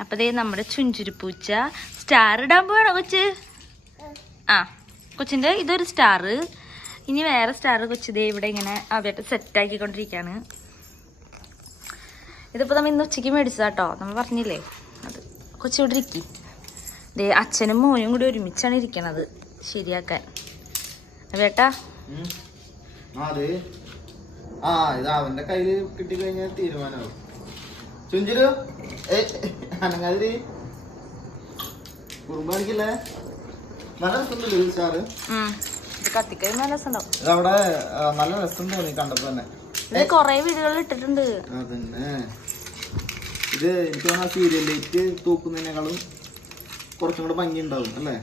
അപ്പൊ ദേ നമ്മുടെ ചുഞ്ചുരുപ്പൂച്ച സ്റ്റാർ ഇടാൻ പോവാണോ കൊച്ച്? ആ കൊച്ചിന്റെ ഇതൊരു സ്റ്റാർ. ഇനി വേറെ സ്റ്റാർ കൊച്ചു ദേ ഇവിടെ ഇങ്ങനെ ആദ്യമായിട്ട് സെറ്റ് ആക്കിക്കൊണ്ടിരിക്കുകയാണ്. ഇതിപ്പോ നമ്മ ഇന്ന് ഉച്ചയ്ക്ക് മേടിച്ചതാട്ടോ, നമ്മൾ പറഞ്ഞില്ലേ അത്. കൊച്ചിവിടെ ഇരിക്കി. ദേ അച്ഛനും മോനും കൂടി ഒരുമിച്ചാണ് ഇരിക്കണത് ശരിയാക്കാൻ. വേട്ടാ ഇത് അവന്റെ കയ്യില് കിട്ടിക്കഴിഞ്ഞാൽ തീരുമാനമാവും. ചുഞ്ചിരു അനങ്ങാതിരി കുറുമ്പാണിക്കില്ലേ? നല്ല രസമുണ്ടല്ലോ ഈ സ്റ്റാറ്. കത്തിക്കഴിഞ്ഞ നല്ല രസമുണ്ടാവും. ഇതവിടെ നല്ല രസം തോന്നി കണ്ടപ്പോ തന്നെ. ഇത് കൊറേ വീടുകളിൽ ഇട്ടിട്ടുണ്ട്. അതന്നെ ഇത് എനിക്ക് തോന്നുന്ന സീരിയൽ ലൈറ്റ് തൂക്കുന്നതിനേക്കാളും കുറച്ചും കൂടെ ഭംഗി ഉണ്ടാവും അല്ലേ?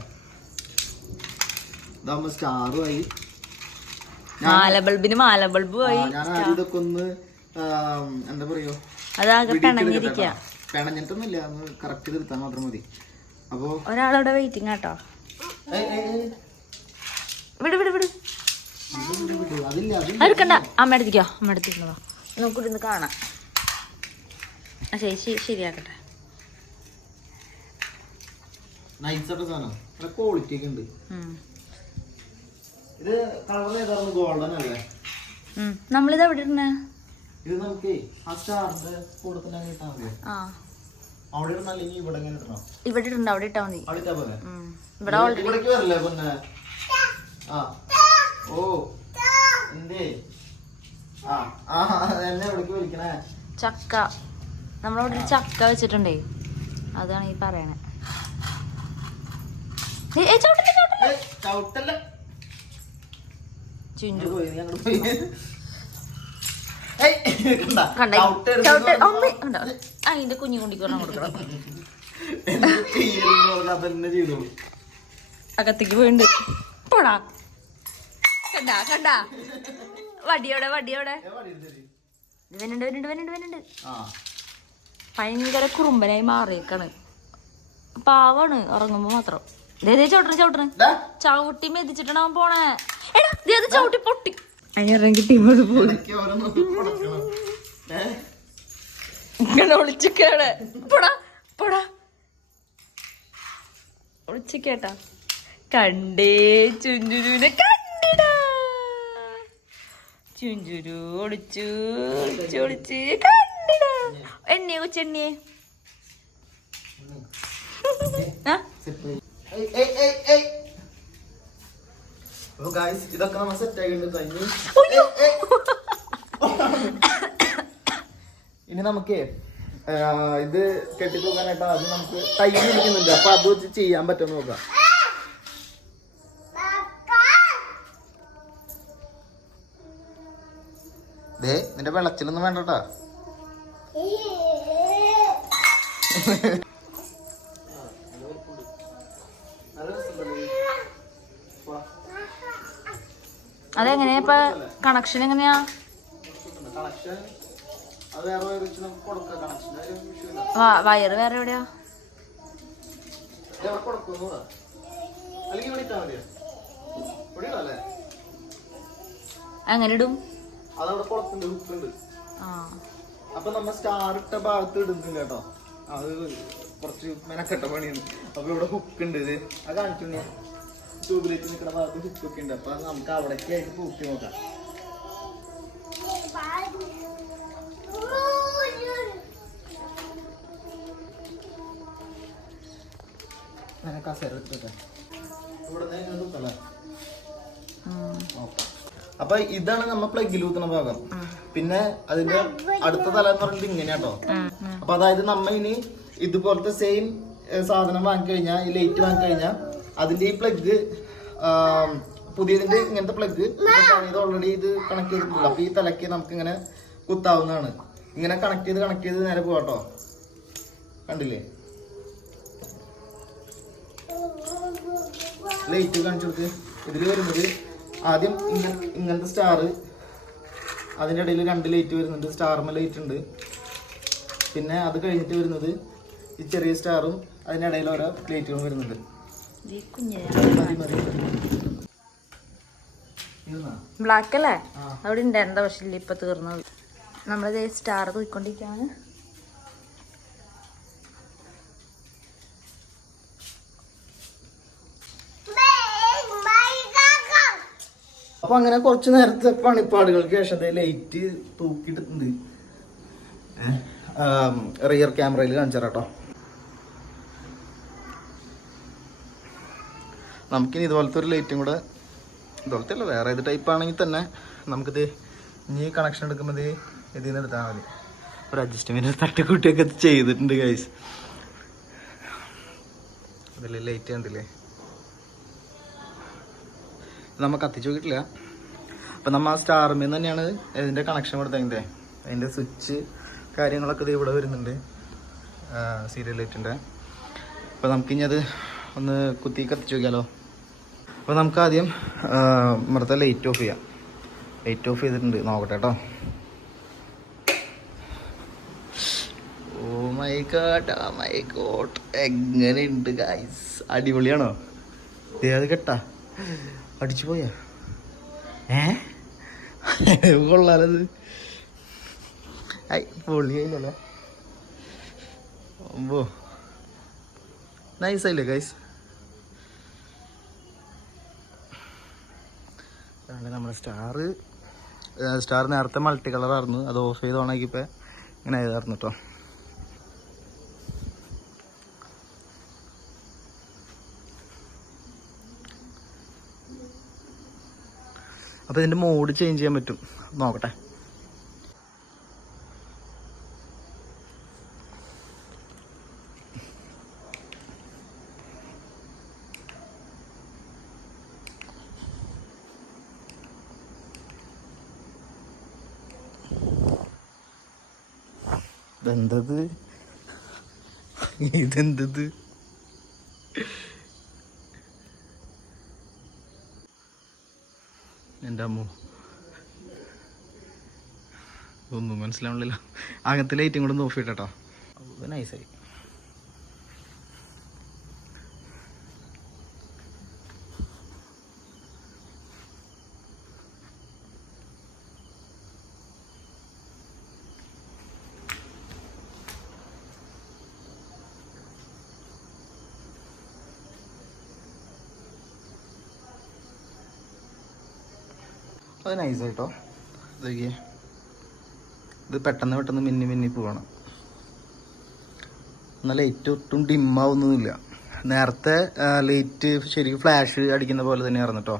ഇതാകുമ്പോ സ്റ്റാറും ആയി, മാല ബൾബിന് മാല ബൾബും ആയി. ഞാൻ ആദ്യം ഇതൊക്കെ ഒന്ന് എന്താ പറയോ പിണഞ്ഞിട്ടൊന്നുമില്ല, ഒന്ന് കറക്റ്റ് നിർത്താൻ മാത്രം മതി. അപ്പൊ ഒരാളവിടെ വെയിറ്റിംഗ് ആട്ടോ. വിട് വിട് വിട് എടുക്കണ്ട, അമ്മ എടുത്തിക്കോ, അമ്മ എടുത്തിരുന്നോ, നമുക്കിവിടെ നിന്ന് കാണാം. ശരി ശരിയാക്കട്ടെ. ക്വാളിറ്റി ഒക്കെ ഉണ്ട്. ഇത് കളർ ഏതായിരുന്നു? ഗോൾഡൻ അല്ലേ? നമ്മളിത് എവിടെ ഇടുന്നേ? ഇത് നമുക്ക് ആ സ്റ്റാറിന്റെ കൂടെ തന്നെ ഇട്ടാ മതി. അവിടെ ഇടണം, അല്ലെങ്കിൽ ഇവിടെ ഇങ്ങനെ ഇടണം? ഇവിടെ ഇടണ്ട, അവിടെ ഇട്ടാ മതി. അവിടെ ഇട്ടാ പോലെ ഇവിടെ ഇവിടേക്ക് വരില്ലേ പിന്നെ? ഓ എന്തേ എന്നെ എവിടേക്ക് വലിക്കണേ? ചക്ക, നമ്മളവിടെ ഒരു ചക്ക വെച്ചിട്ടുണ്ടേ, അതാണ് ഈ പറയണേ. ചുഞ്ചു അതിന്റെ കുഞ്ഞു കുണ്ടിക്കൊരെണ്ണം കൊടുക്കണം. അകത്തേക്ക് പോയിണ്ട്. പോടാ, കണ്ടാ കണ്ടാ വടിയോടെ വടിയോടെ വന്നുണ്ട് വന്നുണ്ട് വന്നുണ്ട് വന്നുണ്ട്. ഭയങ്കര കുറുമ്പനായി മാറിയേക്കാണ്. പാവാണ് ഉറങ്ങുമ്പോ മാത്രം. ചവിട്ടണ് ചവിട്ടണ് ചവിട്ടി മെതിച്ചിട്ടാണ് അവൻ പോണേ. എടാ ഇത് ചവിട്ടി പൊട്ടി അതിനിറങ്ങി ടീമത് പോയി. ഇങ്ങനെ ഒളിച്ചിക്കാണ്. പൊടാ പൊടാ ഒളിച്ചിക്കേട്ടാ. കണ്ടേ ചുഞ്ചുരുവിനെ കണ്ടിടാ. ചുഞ്ചുരു ഒളിച്ചു ഒളിച്ചു ഒളിച്ച് കണ്ടിടാ. എണ്ണിയെ കൊച്ചെണ്ണിയെ ഇതൊക്കെ നമ്മൾ സെറ്റ് ആക്കിയിട്ട് കഴിഞ്ഞു. ഇനി നമുക്ക് ഇത് കെട്ടിപ്പോകാനായിട്ട് അത് നമുക്ക് ടൈം ഇരിക്കുന്നുണ്ട്. അപ്പൊ അത് വെച്ച് ചെയ്യാൻ പറ്റുമെന്ന് നോക്കാം. ദേ നിന്റെ വെള്ളച്ചിലൊന്നും വേണ്ടട്ടാ. അതെങ്ങനെയാ ഇപ്പൊ കണക്ഷൻ? എങ്ങനെയാ വയറ് വേറെ എവിടെയാ? എങ്ങനെ ഇടും? അപ്പൊ നമ്മ സ്റ്റാർ ഇട്ട ഭാഗത്ത് ഇടുന്നില്ല കേട്ടോ, അത് കുറച്ച് മെനക്കെട്ട പണിയാണ്. അപ്പൊ ഇവിടെ ഹുക്ക് ഉണ്ട്. ഇത് അത് കാണിച്ചു ട്യൂബിലേക്ക് നിൽക്കുന്ന ഭാഗത്ത് ഹുക്കൊക്കെ ഉണ്ട്. അപ്പൊ നമുക്ക് അവിടേക്ക് ആയിട്ട് പൂക്കി നോക്കാം. അപ്പൊ ഇതാണ് നമ്മ പ്ലഗിൽ ഊത്തുന്ന ഭാഗം. പിന്നെ അതിന്റെ അടുത്ത തല എന്ന് പറഞ്ഞിട്ട് ഇങ്ങനെയാട്ടോ. അപ്പൊ അതായത് നമ്മ ഇനി ഇതുപോലത്തെ സെയിം സാധനം വാങ്ങിക്കഴിഞ്ഞാൽ, ഈ ലൈറ്റ് വാങ്ങിക്കഴിഞ്ഞാൽ അതിന്റെ ഈ പ്ലഗ് പുതിയതിന്റെ ഇങ്ങനത്തെ പ്ലഗ് ഇത് ഓൾറെഡി ഇത് കണക്ട് ചെയ്തിട്ടില്ല. അപ്പൊ ഈ തലക്ക് നമുക്ക് ഇങ്ങനെ കുത്താവുന്നതാണ്. ഇങ്ങനെ കണക്ട് ചെയ്ത് നേരെ പോവാട്ടോ. കണ്ടില്ലേ ലൈറ്റ് കാണിച്ചു കൊടുത്ത്? ഇതിൽ വരുന്നത് ആദ്യം ഇങ്ങനത്തെ സ്റ്റാർ, അതിൻ്റെ ഇടയിൽ 2 ലൈറ്റ് വരുന്നുണ്ട്. സ്റ്റാർമ ലൈറ്റ് ഉണ്ട്. പിന്നെ അത് കഴിഞ്ഞിട്ട് വരുന്നത് ഈ ചെറിയ സ്റ്റാറും അതിൻ്റെ ഇടയിൽ ഓരോ ലൈറ്റുകളും വരുന്നുണ്ട്. ബ്ലാക്ക് അല്ലേ? അവിടെ ഉണ്ടായിരുന്ന പക്ഷേ ഇല്ല, ഇപ്പൊ തീർന്നത്. നമ്മളത് സ്റ്റാർ പോയിക്കൊണ്ടിരിക്കുകയാണ്. അപ്പൊ അങ്ങനെ കുറച്ച് നേരത്തെ പണിപ്പാടുകൾക്ക് ശേഷം ലൈറ്റ് തൂക്കിയിട്ടുണ്ട്. റിയർ ക്യാമറയിൽ കാണിച്ചു കേട്ടോ. നമുക്കിനി ഇതുപോലത്തെ ഒരു ലൈറ്റും കൂടെ, ഇതുപോലത്തെ അല്ല വേറെ ഏത് ടൈപ്പ് ആണെങ്കിൽ തന്നെ നമുക്കിത് ഇനി കണക്ഷൻ എടുക്കുമ്പോൾ ഇതിൽ നിന്ന് എടുത്താൽ മതി. ഒരു അഡ്ജസ്റ്റ്മെന്റ് തട്ടിക്കൂട്ടിയൊക്കെ ചെയ്തിട്ടുണ്ട് ഗൈസ്. അതിൽ ലൈറ്റ് കണ്ടില്ലേ, നമ്മൾ കത്തിച്ച് നോക്കിയിട്ടില്ല. അപ്പം നമ്മൾ ആ സ്റ്റാർമിൽ തന്നെയാണ് ഇതിൻ്റെ കണക്ഷൻ കൊടുത്തതിൻ്റെ. അതിൻ്റെ സ്വിച്ച് കാര്യങ്ങളൊക്കെ ഇത് ഇവിടെ വരുന്നുണ്ട്, സീരിയൽ ലൈറ്റിൻ്റെ. അപ്പോൾ നമുക്കിനി അത് ഒന്ന് കുത്തി കത്തിച്ച് നോക്കിയാലോ. അപ്പോൾ നമുക്ക് ആദ്യം ഇവിടുത്തെ ലൈറ്റ് ഓഫ് ചെയ്യാം. ലൈറ്റ് ഓഫ് ചെയ്തിട്ടുണ്ട്, നോക്കട്ടെ കേട്ടോ. ഓ മൈ ഗോഡ്, എങ്ങനെയുണ്ട് ഗൈസ്? അടിപൊളിയാണോ? അത് കേട്ടാ അടിച്ചു പോയാ കൊള്ളാലത്. ഐ പൊളിയായില്ലേ? ഓ നൈസായില്ലേ ഗൈസ്? നമ്മുടെ സ്റ്റാർ നേരത്തെ മൾട്ടി കളറായിരുന്നു, അത് ഓഫ് ചെയ്ത് ഓണാക്കിയപ്പോൾ ഇങ്ങനെ ആയതായിരുന്നു കേട്ടോ. അപ്പോൾ ഇതിൻ്റെ മോഡ് ചേഞ്ച് ചെയ്യാൻ പറ്റും, നോക്കട്ടെ. ഇതെന്തത് എൻ്റെ അമ്മോ, ഒന്നും മനസ്സിലാവണില്ല. അകത്തെ ലൈറ്റും കൂടെ ഒന്ന് ഓഫ് ചെയ്യട്ടോ. അത് നൈസായി. അത് നൈസായിട്ടോ. ഇതൊക്കെ ഇത് പെട്ടെന്ന് മിന്നി പോവാണ്. എന്നാൽ ലൈറ്റ് ഒട്ടും ഡിമ്മാവുന്നൊന്നുമില്ല. നേരത്തെ ലൈറ്റ് ശരിക്കും ഫ്ലാഷ് അടിക്കുന്ന പോലെ തന്നെയായിരുന്നു കേട്ടോ.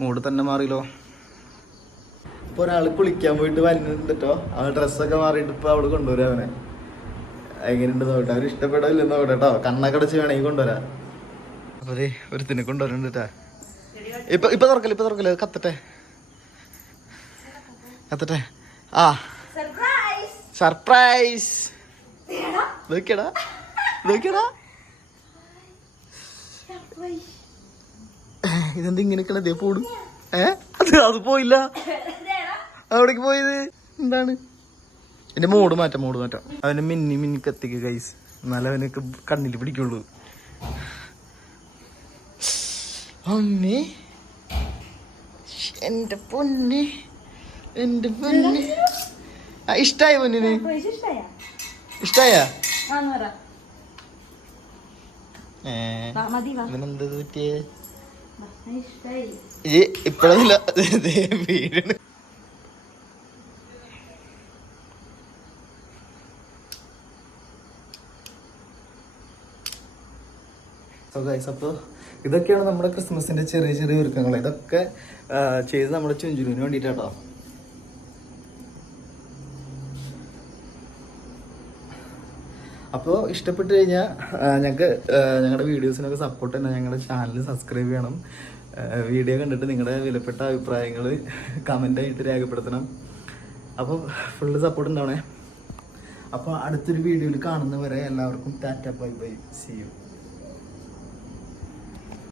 മൂഡ് തന്നെ മാറിയല്ലോ. ഇപ്പോൾ ഒരാൾ കുളിക്കാൻ പോയിട്ട് വരുന്നുണ്ട് കേട്ടോ. അവൻ ഡ്രസ്സൊക്കെ മാറിയിട്ട് ഇപ്പോൾ അവിടെ കൊണ്ടുവരാം അവനെ. എങ്ങനെയുണ്ട് നോക്കട്ടെ, അവർ ഇഷ്ടപ്പെടില്ലെന്ന് നോക്കട്ടെ കേട്ടോ. കണ്ണൊക്കെ അടച്ച് വേണമെങ്കിൽ കൊണ്ടുവരാം. അപ്പോൾ അതെ ഒരുത്തിനെ കൊണ്ടുവരുന്നുണ്ട് കേട്ടാ. ഇപ്പൊ തുറക്കല്ലേ, കത്തട്ടെ. ആ സർപ്രൈസ്. നോക്കിയടാ ഇതെന്താ ഇങ്ങനെയൊക്കെ ദേ പോടും. അത് പോയില്ല, അവിടേക്ക് പോയത് എന്താണ്? എന്റെ മൂഡ് മാറ്റാം. അവന് മിന്നി കത്തിക്ക് ഗൈസ്, എന്നാലും അവനൊക്കെ കണ്ണിൽ പിടിക്കുള്ളൂ. അമ്മേ എന്റെ പൊന്നെ. ഇഷ്ടായ പൊന്നിന്? ഇഷ്ടായ? ഇവനെന്ത് പറ്റിയേ? ഇപ്പഴല്ല വീടിന്. അപ്പോൾ ഇതൊക്കെയാണ് നമ്മുടെ ക്രിസ്മസിന്റെ ചെറിയ ഒരുക്കങ്ങൾ. ഇതൊക്കെ ചെയ്ത് നമ്മുടെ ചുഞ്ചുരുവിന് വേണ്ടിയിട്ടാട്ടോ. അപ്പോൾ ഇഷ്ടപ്പെട്ട് കഴിഞ്ഞാൽ ഞങ്ങളുടെ വീഡിയോസിനൊക്കെ സപ്പോർട്ട് തന്നെ. ഞങ്ങളുടെ ചാനൽ സബ്സ്ക്രൈബ് ചെയ്യണം. വീഡിയോ കണ്ടിട്ട് നിങ്ങളുടെ വിലപ്പെട്ട അഭിപ്രായങ്ങൾ കമൻ്റായിട്ട് രേഖപ്പെടുത്തണം. അപ്പോൾ ഫുള്ള് സപ്പോർട്ട് ഉണ്ടാവണേ. അപ്പോൾ അടുത്തൊരു വീഡിയോയിൽ കാണുന്നവരെ എല്ലാവർക്കും tata bye bye, see U.